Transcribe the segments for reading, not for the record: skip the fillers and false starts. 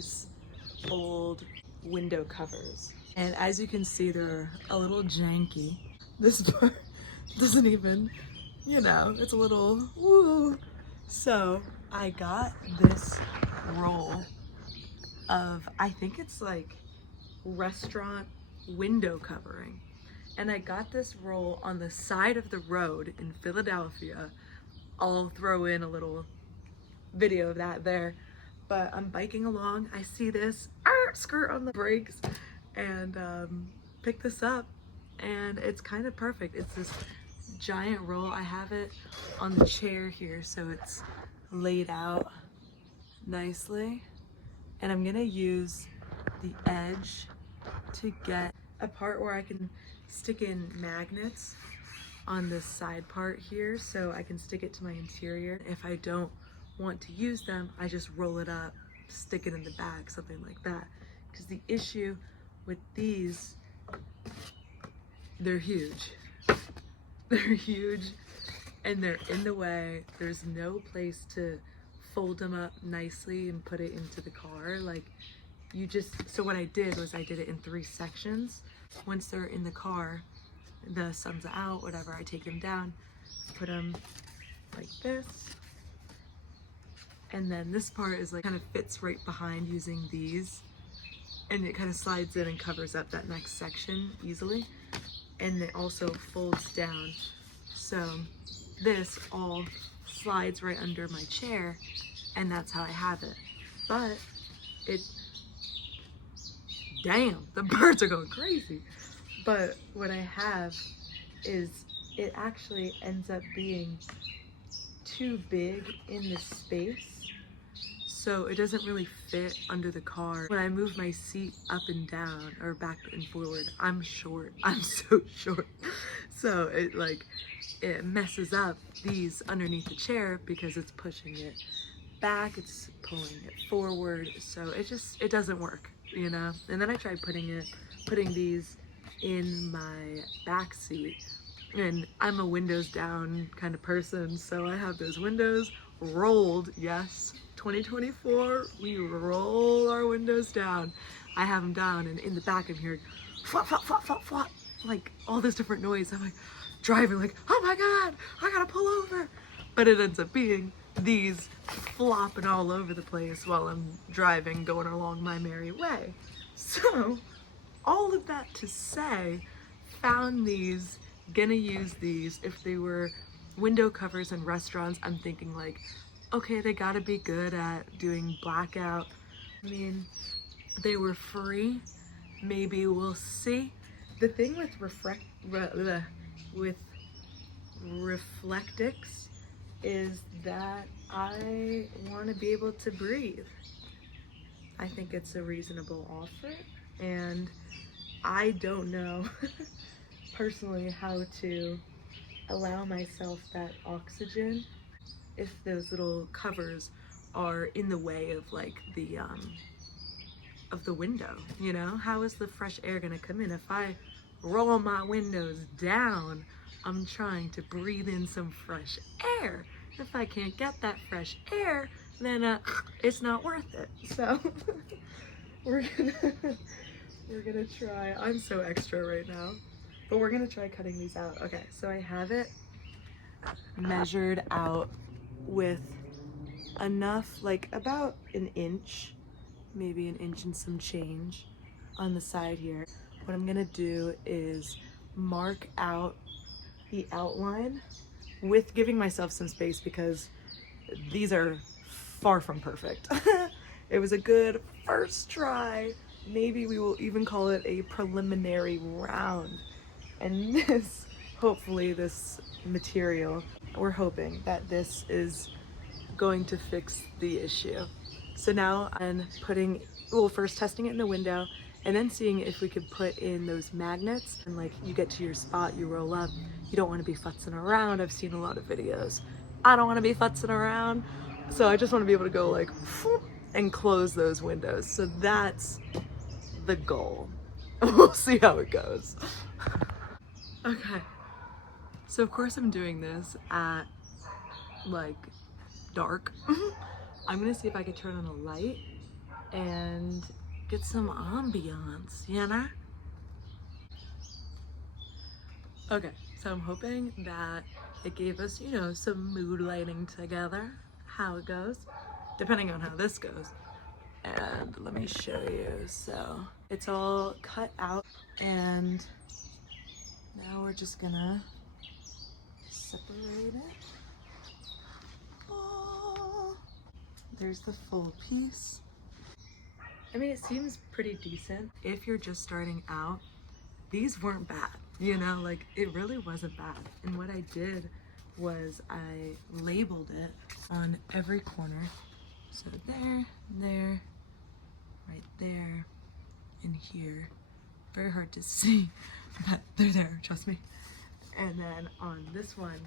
these old window covers. And as you can see, they're a little janky. This part doesn't even, you know, it's a little woo. So I got this roll of, I think it's like restaurant window covering. And I got this roll on the side of the road in Philadelphia. I'll throw in a little video of that there. But I'm biking along, I see this skirt on the brakes, and pick this up, and it's kind of perfect. It's this giant roll. I have it on the chair here, so it's laid out nicely, and I'm gonna use the edge to get a part where I can stick in magnets on this side part here, so I can stick it to my interior. If I don't want to use them, I just roll it up, stick it in the bag, something like that. Because the issue with these, they're huge. They're huge and they're in the way. There's no place to fold them up nicely and put it into the car. Like, you just, so what I did was I did it in 3 sections. Once they're in the car, the sun's out, whatever, I take them down, put them like this. And then this part is like kind of fits right behind using these, and it kind of slides in and covers up that next section easily. And it also folds down. So this all slides right under my chair, and that's how I have it. But it, damn, the birds are going crazy. But what I have is it actually ends up being too big in the space. So it doesn't really fit under the car. When I move my seat up and down or back and forward, I'm short. I'm so short. So it messes up these underneath the chair because it's pushing it back, it's pulling it forward. So it doesn't work, you know? And then I tried putting these in my back seat, and I'm a windows down kind of person. So I have those windows rolled, yes. 2024, we roll our windows down. I have them down, and in the back I'm hearing flop, flop, flop, flop, flop, like all this different noise. I'm like driving like, oh my God, I gotta pull over. But it ends up being these flopping all over the place while I'm driving, going along my merry way. So all of that to say, found these, gonna use these. If they were window covers in restaurants, I'm thinking like, okay, they gotta be good at doing blackout. I mean, they were free. Maybe we'll see. The thing with reflectics is that I want to be able to breathe. I think it's a reasonable offer, and I don't know personally how to allow myself that oxygen if those little covers are in the way of like the window, you know? How is the fresh air gonna come in? If I roll my windows down, I'm trying to breathe in some fresh air. If I can't get that fresh air, then it's not worth it. So we're gonna try. I'm so extra right now, but we're gonna try cutting these out. Okay, so I have it measured out with enough, like about an inch, maybe an inch and some change on the side here. What I'm gonna do is mark out the outline with giving myself some space because these are far from perfect. It was a good first try. Maybe we will even call it a preliminary round. And this, hopefully this material, we're hoping that this is going to fix the issue. So now I'm first testing it in the window, and then seeing if we could put in those magnets. And like, you get to your spot, you roll up, you don't want to be futzing around. I've seen a lot of videos. I don't want to be futzing around. So I just want to be able to go like, and close those windows. So that's the goal. We'll see how it goes. Okay. So of course I'm doing this at like dark. I'm gonna see if I can turn on a light and get some ambiance, you know? Okay, so I'm hoping that it gave us, you know, some mood lighting together, how it goes, depending on how this goes. And let me show you. So it's all cut out, and now we're just gonna separate it. Oh, there's the full piece. I mean, it seems pretty decent. If you're just starting out, these weren't bad, you know, like it really wasn't bad. And what I did was I labeled it on every corner. So there, there, right there, and here. Very hard to see, but they're there, trust me. And then on this one,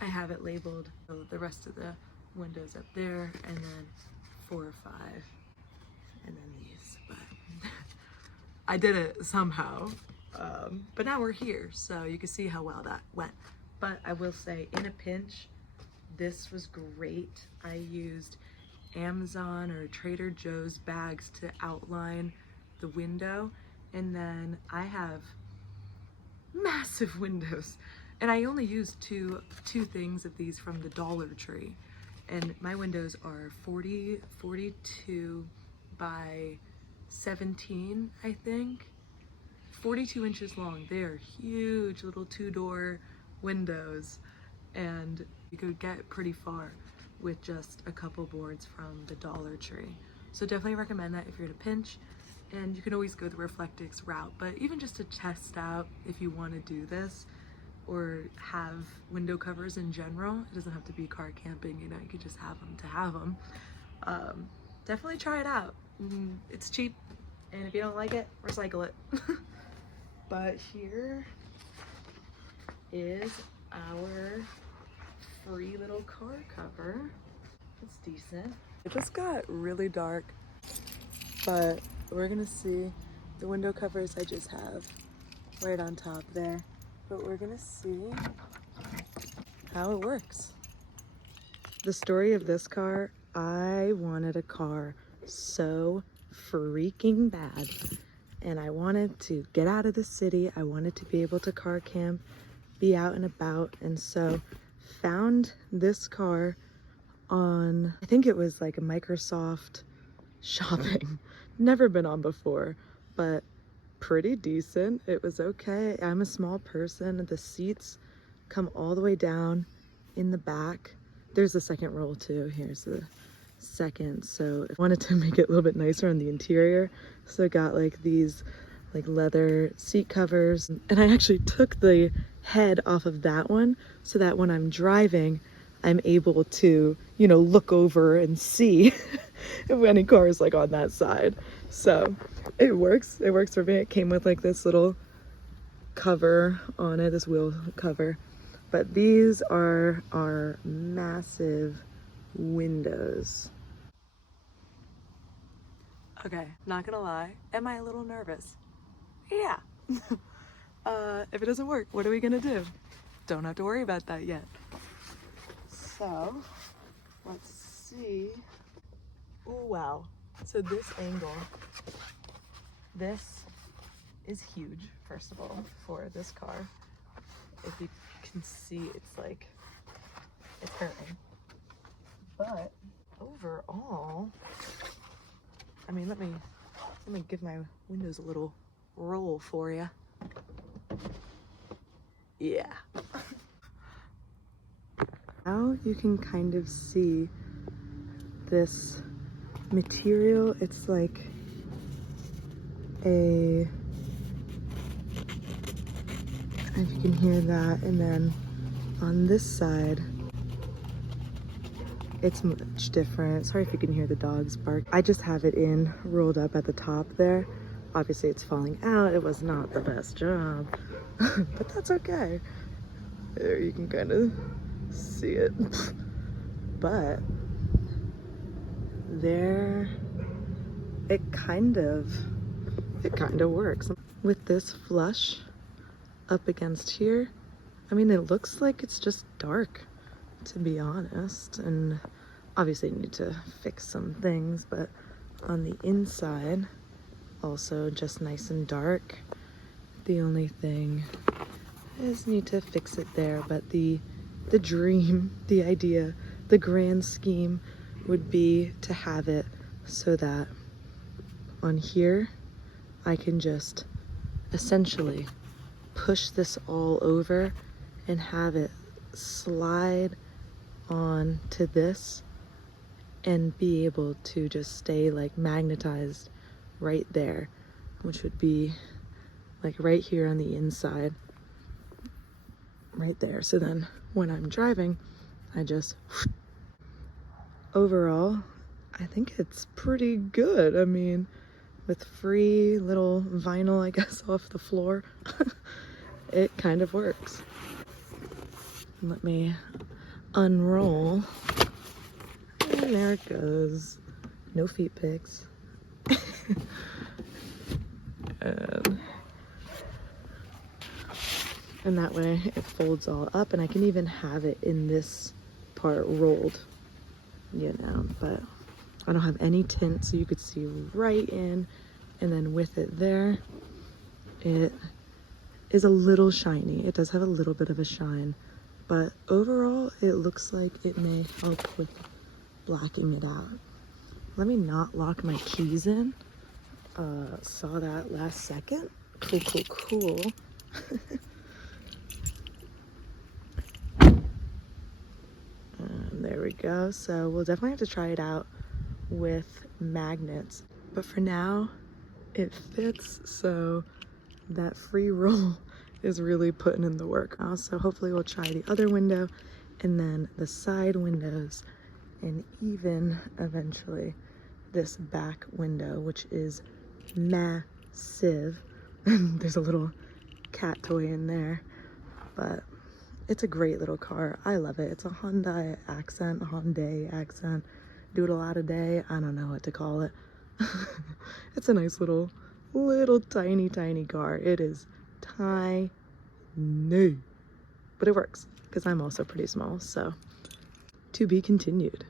I have it labeled, so the rest of the windows up there, and then 4 or 5, and then these. But I did it somehow. But now we're here, so you can see how well that went. But I will say, in a pinch, this was great. I used Amazon or Trader Joe's bags to outline the window, and then I have massive windows, and I only used two things of these from the Dollar Tree, and my windows are 42 by 17, I think. 42 inches long. They are huge little 2-door windows, and you could get pretty far with just a couple boards from the Dollar Tree. So definitely recommend that if you're in a pinch, and you can always go the Reflectix route, but even just to test out if you want to do this or have window covers in general, it doesn't have to be car camping, you know, you could just have them to have them. Definitely try it out. It's cheap, and if you don't like it, recycle it. But here is our free little car cover. It's decent. It just got really dark, but we're gonna see the window covers I just have right on top there. But we're gonna see how it works. The story of this car, I wanted a car so freaking bad. And I wanted to get out of the city. I wanted to be able to car camp, be out and about. And so found this car on, I think it was like a Microsoft shopping. Never been on before, but pretty decent. It was okay. I'm a small person. The seats come all the way down in the back. There's the second row too. Here's the second. So I wanted to make it a little bit nicer on the interior, so I got like these like leather seat covers, and I actually took the head off of that one so that when I'm driving I'm able to, you know, look over and see if any car is like on that side. So it works for me. It came with like this little cover on it, this wheel cover. But these are our massive windows. Okay, not gonna lie, am I a little nervous? Yeah. If it doesn't work, what are we gonna do? Don't have to worry about that yet. So, let's see. Oh wow. So this angle, this is huge, first of all, for this car. If you can see, it's like, it's hurting. But overall, I mean, let me give my windows a little roll for you. Yeah. Now you can kind of see this material. It's like a, if you can hear that, and then on this side it's much different. Sorry if you can hear the dogs bark. I just have it in rolled up at the top there. Obviously it's falling out. It was not the best job, but that's okay. There you can kind of see it. But there, it kind of works. With this flush up against here, I mean, it looks like it's just dark, to be honest, and obviously you need to fix some things, but On the inside, also just nice and dark. The only thing is need to fix it there, but the dream, the idea, the grand scheme would be to have it so that on here I can just essentially push this all over and have it slide on to this and be able to just stay like magnetized right there, which would be like right here on the inside, right there. So then when I'm driving, I just, overall, I think it's pretty good. I mean, with free little vinyl, I guess, off the floor, it kind of works. Let me unroll. And there it goes. No feet pics. and that way it folds all up, and I can even have it in this part rolled, you know, but I don't have any tint, so you could see right in, and then with it there, it is a little shiny. It does have a little bit of a shine, but overall it looks like it may help with blacking it out. Let me not lock my keys in. Saw that last second. Cool, cool, cool. There we go. So we'll definitely have to try it out with magnets, but for now it fits, so that free roll is really putting in the work. Also, hopefully we'll try the other window and then the side windows, and even eventually this back window, which is massive. There's a little cat toy in there, but it's a great little car. I love it. It's a Hyundai accent, doodle out a day. I don't know what to call it. It's a nice little tiny car. It is tiny, but it works because I'm also pretty small, so to be continued.